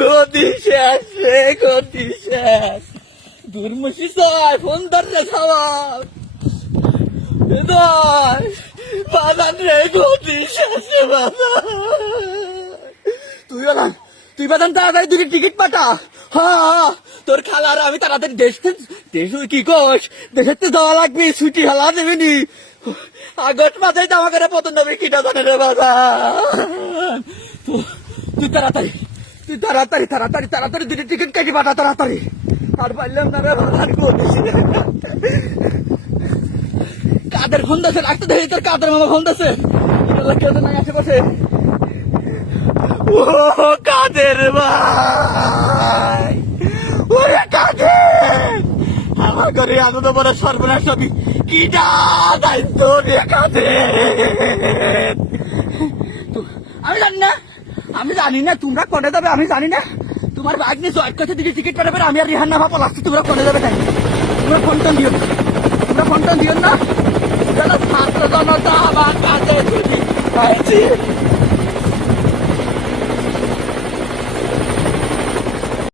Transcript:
গতি শেষ রে গতি শেষ। দুর্মুষি ছয় ফোন ধরছে সবার বাজান রে, গতি শেষ রে বাজান তুই বাজান তুই বাজান তাড়াতাড়ি দুটি টিকিট পাঠা। হ্যাঁ তোর খালার আমি তাড়াতাড়ি দেশ দেশ কি তো যাওয়া লাগবে, ছুটি হালা দেবেনি। আগস্ট মাসে জামা করে পতন দেবে কিনা জানে রে বাজান তুই তাড়াতাড়ি তুই তাড়াতাড়ি তাড়াতাড়ি তাড়াতাড়ি দুটি টিকিট কেটে পাঠা তাড়াতাড়ি। আর পারলাম না রে করিস কাদের ফোন দিছে রাখতে দেখি তোর কাদের মামা ফোন দিছে কেউ তো নাই আশেপাশে। ও কাদের ভাই। ওরে কাদের। আমার ঘরে এত বড় সর্বনাশ হবি কি দায়িত্ব রে কাদের। আমি জানি না। আমি জানি না, তোমরা কনে যাবে, আমি জানি না। তোমার বাইক নিয়ে জয়ের কাছে দিকে টিকিট কাটাবে আমি আর রিহান না ভাবো তোমরা কনে যাবে তাই? তোমরা ফোনটা দিও না। তোমরা ফোনটা দিও না। ছাত্র জনতা আমার কাজে পাইছি।